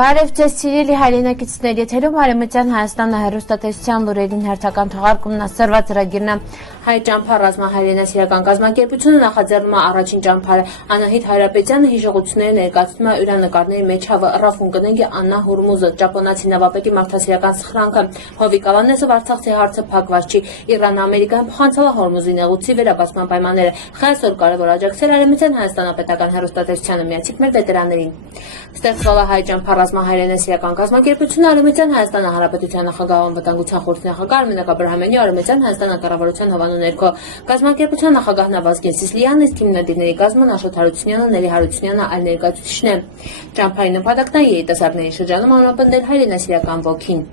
Բարև ձեզ սիրելի հայրենակիցներ, եթերում Արևմտյան Հայաստանը հեռուստատեսության լուրերին հերթական թողարկումն ասրված ծրագիրն է հայ ճամփա ռազմահայրենասիրական կազմակերպությունը նախաձեռնում է առաջին ճամփարը Անահիտ Հայրապետյանը հիշողություններ ներկայացնում է հյուրանեկարների մեջ հավը Ռաֆուն կնեգի Աննա Հուրմուզը ճապոնացի նավապետի մարդասիրական սխրանքը Հովիկ Ավանեսով Արցախցի հարցը փակված չի Իրան-Ամերիկան փոխանցել Հորմուզի նեղուցի վերաբացման պայմանները խայսօր կարևոր աջակցել Արևմտյան Հայաստանապետական հեռուստատեսությանը միացիկ մեր վետերաններին ստեղծվել է հայ ճամփա ռազմահայրենասիրական կազմակերպությունը Արևմտյան Հայաստանի Հանրապետության նախագահ անվտանգության խորհրդի նախագահ Արմենակ Աբրահամյանի Արևմտյան Հայաստանի կառավարության հովանու ներքո կազմակերպության նախագահ Նավազգին Սիսլյանն իսկ հիմնադիրների կազմն Աշոտ Հարությունյանը, Նելի Հարությունյանը այլ ներկայացուցիչն է։ Ճամփայի նպատակն է երիտասարդների շրջանում ամրապնդել հայրենասիրական ոգին։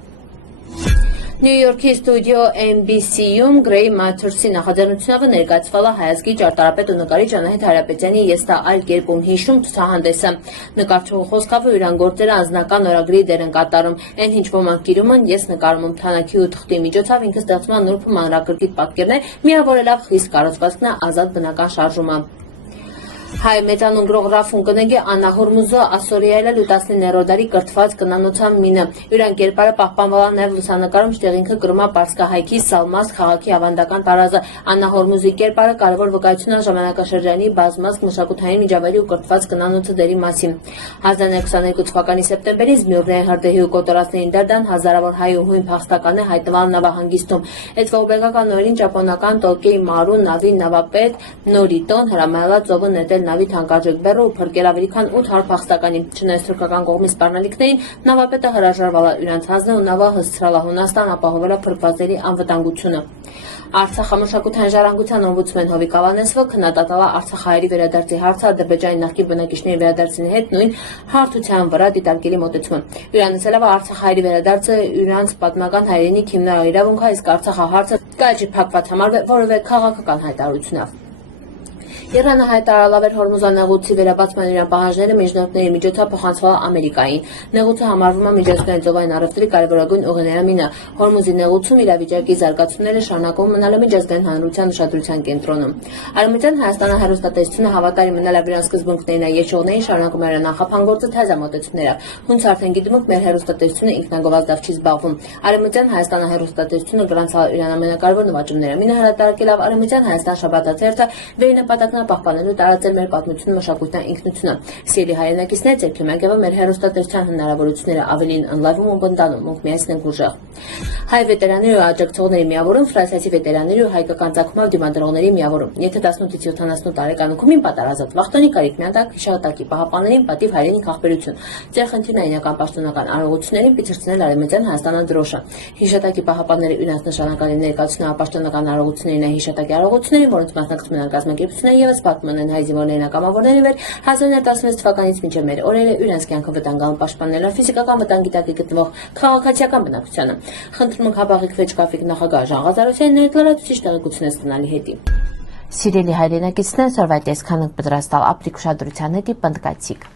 Նյու Յորքի ստուդիո NBC-ում Grey Matters-ի նախաձեռնությունով ներկայացվել է հայազգի ճարտարապետ ու նկարիչ Անահիտ Հայրապետյանի «Ես տա այլ կերպում հիշում» ցուցահանդեսը։ Նկարչուհու խոսքով իրան գործերը անձնական օրագրի դեր են կատարում։ Այն ինչ ոմանք կիրում են, ես նկարում եմ թանաքի ու թղթի միջոցով ինքը ստեղծում է նուրբ ու մանրակրկիտ պատկերներ, միավորելով խիստ կառուցվածքն ազատ բնական շարժումը։ Հայ մեծանուն գրող Ռաֆուն կնեգի Աննա Հուրմուզը ասորիայել ու 19-րդ դարի կրթված կնանոցան մինը։ Յուրան կերպարը պահպանվել է նաև լուսանկարում, որտեղ ինքը կրում է Պարսկահայքի Սալմաս քաղաքի ավանդական տարազը։ Աննա Հուրմուզի կերպարը կարևոր վկայություն է ժամանակաշրջանի բազմազգ մշակութային միջավայրի ու կրթված կնանոցը դերի մասին։ 1922 թվականի սեպտեմբերին Զմիովների հրդեհի ու կոտորածներին դարդան հազարավոր հայ ու հույն փախստականներ հայտնվել նավահանգիստում։ Այդ ողբերգական օրերին ճապոնական Տոկեի Մարու նավի նավապետ Նորիտոն հրամայել ծովը նետել նավի թանկարժեք բեռը ու փրկել ավելի քան 800 փախստականի։ Չնայած թուրքական կողմի սպառնալիքներին նավապետը հրաժարվել է իրանց հանձնել ու նավը հսցրել է Հունաստան, ապահովել է փրկվածների անվտանգությունը։ Արցախի մշակութային ժառանգության օմբուդսմեն Հովիկ Ավանեսովը քննադատել է Արցախահայերի վերադարձի հարցը Ադրբեջանի նախկին բնակիչների վերադարձի հետ նույն հարթության վրա դիտարկելի մոտեցումը։ Իրանցել է Արցախահայերի վերադարձը իրանց պատմական հայրենիք հիմնարար իրավունք է, իսկ Արցախահարցը կարճի փակված համարվել որևէ քաղաքական հայտարարությունով։ Իրանը հայտարարել էր Հորմուզի նեղուցի վերաբացման իրան պահանջները միջնորդների միջոցով փոխանցվել Ամերիկային։ Նեղուցը համարվում է միջազգային ծովային առևտրի կարևորագույն ուղիներամինը։ Հորմուզի նեղուցում իրավիճակի զարգացումները շարունակում մնալ է միջազգային հանրության ուշադրության կենտրոնում։ Արևմտյան Հայաստանի հեռուստատեսությունը հավատարիմ մնալ է իրան սկզբունքներին, երջողներին շարունակում է նախապան գործը թազամոտեցումները։ Հունց արդեն գիտում եք, մեր հեռուստատեսությունը ինքնագովազդավ չի զբաղվում։ Արևմտյան Հայաստանի հեռուստատեսությունը գրանցել իրան ամենակարևոր նվաճումները հրատարակելով Արևմտյան Հայաստան շաբաթաթերթը վերնպատակն պահպանելու տարածել մեր պատմությունը, մշակույթն ու ինքնությունը։ Սիրելի հայրենակիցներ, ձերքեմագեւը մեր հեռուստատեսության հնարավորությունները ավելին ընլայվում ու բնդանում, ոնք միասին ենք ուժեղ։ Հայ վետերանների ու աջակցողների միավորում, ֆրանսիացի վետերանների ու հայկական ցակումով դիմադրողների միավորում։ Եթե 18-ից 70 տարեկան ոգումին պատարազատ վախտոնի կարիք միանդակ հիշատակի պահապաններին պատիվ հայրենիք ախբերություն։ Ձեր խնդիրն այնական պաշտոնական արարողություններին պիցրցնել Արևմտյան Հայաստանը դրոշը։ Հիշատակի պահապանները իրենց նշանակալի ներկայացնող պաշտոնական արարողություններին հիշատակի արարողություններին, որոնց մասնակցում են կազմակերպությունները ևս պատմում են հայ զինվորներին ակամավորների վեր 1916 թվականից մինչև մեր օրերը իրենց կյանքը վտանգալում պաշտպանելով ֆիզիկական վտանգի տակ գտնվող քաղաքացիական բնակչությանը։ Խնդրում ենք Հաբաղիկ Վեճկաֆիկ նախագահ Ժան Ղազարոսյանն ներկայացուցիչ տեղեկություններ ստանալի հետի։ Սիրելի հայրենակիցներ, սորվայ տեսքան պատրաստալ ապրիկ ուշադրության հետի պնդկացիկ։